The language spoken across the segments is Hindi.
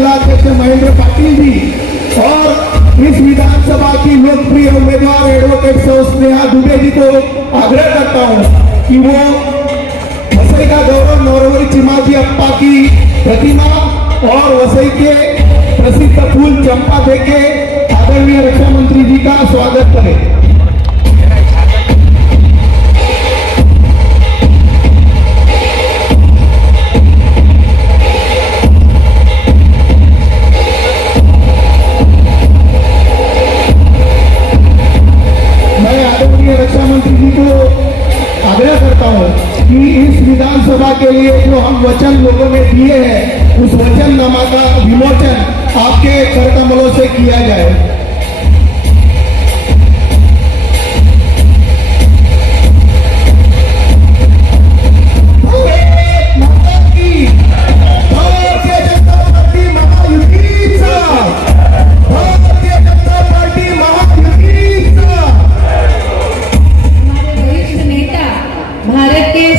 जिलाध्यक्ष महेंद्र पाटिल जी और इस विधानसभा की लोकप्रिय उम्मीदवार एडवोकेट सौ स्नेहा दुबे जी को आग्रह करता हूं कि वो वसई का गौरव नौरवरी चिमाजी अप्पा की प्रतिमा और वसई के प्रसिद्ध फूल चंपा देके आदरणीय रक्षा मंत्री जी का स्वागत करें। रक्षा मंत्री जी को आग्रह करता हूं कि इस विधानसभा के लिए जो हम वचन लोगों ने दिए हैं उस वचननामा का विमोचन आपके कर कमलों से किया जाए।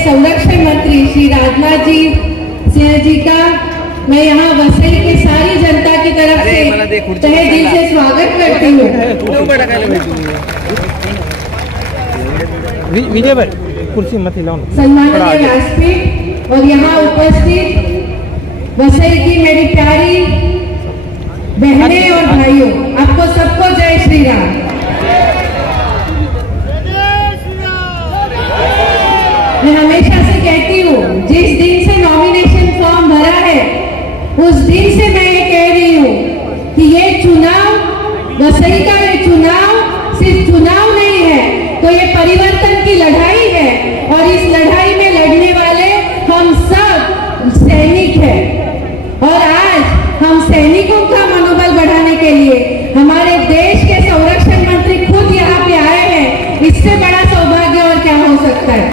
संरक्षण मंत्री श्री राजनाथ जी सिंह जी का मैं यहाँ वसई की सारी जनता की तरफ से तहे दिल से स्वागत करती हूँ। विजय भाई कुर्सी मत हिलाओ। सम्माननीय राष्ट्रपति और यहाँ उपस्थित वसई की मेरी प्यारी बहनें और भाइयों, आपको सबको जय श्री राम। मैं हमेशा से कहती हूँ जिस दिन से नॉमिनेशन फॉर्म भरा है उस दिन से मैं ये कह रही हूँ कि ये चुनाव वसई का ये चुनाव सिर्फ चुनाव नहीं है, तो ये परिवर्तन की लड़ाई है और इस लड़ाई में लड़ने वाले हम सब सैनिक हैं। और आज हम सैनिकों का मनोबल बढ़ाने के लिए हमारे देश के संरक्षण मंत्री खुद यहाँ पे आए हैं, इससे बड़ा सौभाग्य और क्या हो सकता है।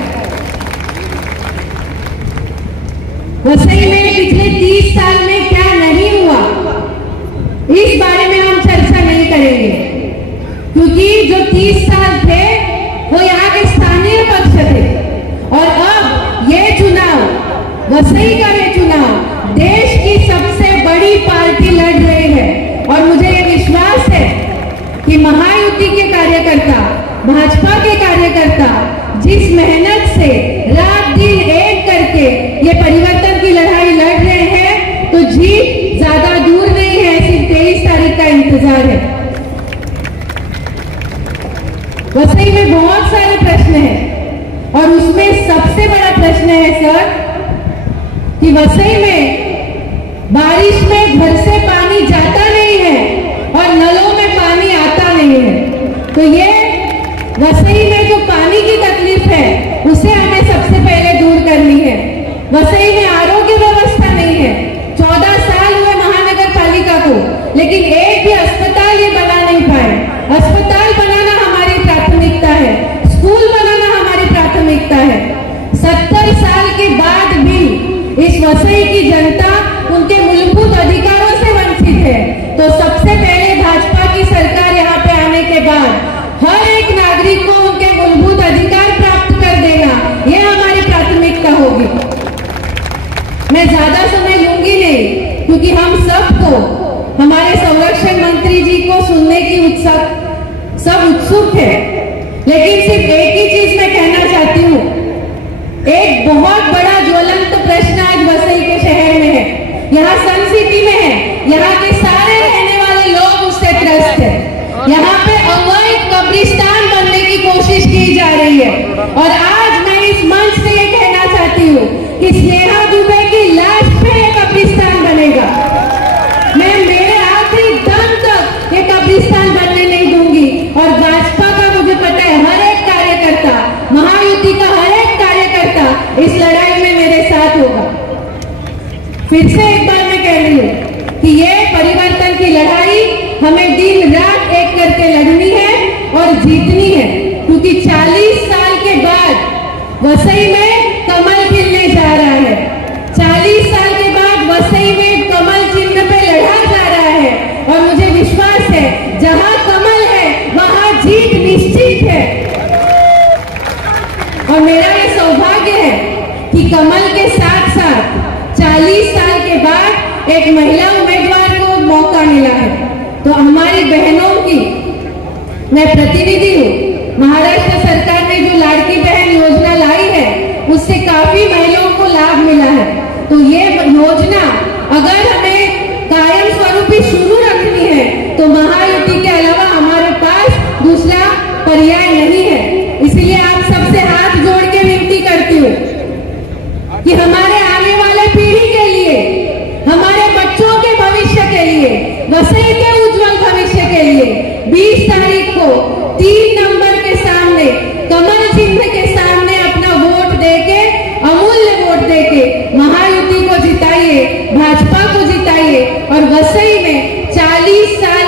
वसई में पिछले 30 साल में क्या नहीं हुआ इस बारे में हम चर्चा नहीं करेंगे, क्योंकि जो 30 साल थे वो यहाँ के स्थानीय पक्ष थे और अब ये चुनाव वसई का ये चुनाव देश की सबसे बड़ी पार्टी लड़ रही है। और मुझे ये विश्वास है कि महायुति के कार्यकर्ता, भाजपा के कार्यकर्ता जिस मेहनत से रात दिन एक करके ये परिवर्तन की लड़ाई लड़ रहे हैं, तो जीत ज्यादा दूर नहीं है, सिर्फ 23 तारीख का इंतजार है। वसई में बहुत सारे प्रश्न हैं और उसमें सबसे बड़ा प्रश्न है सर कि वसई में बारिश में घर से पानी जाता नहीं है और नलों में पानी आता नहीं है। तो ये वसई में जो पानी की तकलीफ है उसे हमें सबसे पहले दूर करनी है। वसई में आरोग्य व्यवस्था नहीं है, 14 साल हुए महानगर पालिका को, लेकिन एक भी अस्पताल ये बना नहीं पाए। अस्पताल बनाना हमारी प्राथमिकता है, स्कूल बनाना हमारी प्राथमिकता है। 70 साल के बाद भी इस वसई की जनता उनके मूलभूत अधिकारों से वंचित है। तो सबसे पहले भाजपा की सरकार यहाँ पे आने के बाद हर एक नागरिक को उनके मूलभूत अधिकार प्राप्त कर देना, यह हमारी प्राथमिकता होगी। मैं ज्यादा समय लूंगी नहीं, क्योंकि हम सबको हमारे संरक्षण मंत्री जी को सुनने की सब उत्सुक है, लेकिन सिर्फ एक ही चीज मैं कहना चाहती हूँ। एक बहुत बड़ा ज्वलंत प्रश्न आज वसई के शहर में है, यहाँ सन सिटी में है, यहाँ के सारे रहने वाले लोग उससे त्रस्त है। यहाँ पे अवैध कब्रिस्तान बनने की कोशिश की जा रही है और आज मैं इस मंच से ये कहना चाहती हूँ कि स्नेहा दुबे की लाश पे ये कब्रिस्तान बनेगा। मैं मेरे आखिरी दम तक ये कब्रिस्तान बनने नहीं दूंगी और भाजपा का मुझे पता है हर एक कार्यकर्ता, महायुति का हर एक कार्यकर्ता इस लड़ाई में मेरे साथ होगा। फिर से एक बार मैं कह रही हूँ कि ये परिवर्तन की लड़ाई हमें दिन रात एक करके लड़नी है और जीतनी है, क्योंकि 40 साल के बाद वसई में कमल खिलने जा रहा है। 40 साल के बाद वसई में कमल चिन्ह पे लड़ा जा रहा है और मुझे विश्वास है जहां कमल है वहां जीत निश्चित है। और मेरा ये सौभाग्य है कि कमल के साथ साथ 40 साल के बाद एक महिला उम्मीदवार मौका मिला है। तो हमारी बहनों की मैं प्रतिनिधि हूँ। महाराष्ट्र सरकार ने जो लाड़की बहन योजना लाई है उससे काफी महिलाओं को लाभ मिला है। तो ये योजना अगर हमें कायम स्वरूपी शुरू रखनी है तो महायुति के अलावा हमारे पास दूसरा पर्याय नहीं है। इसलिए आप सबसे हाथ जोड़ के विनती करती हूँ कि हमारे आने वाले पीढ़ी के लिए, हमारे बच्चों के भविष्य के लिए, वसई के उज्जवल भविष्य के लिए 20 तारीख को 3 नंबर के सामने कमल चिन्ह के सामने अपना वोट देके, अमूल्य वोट देके महायुति को जिताइए, भाजपा को जिताइए और वसई में 40 साल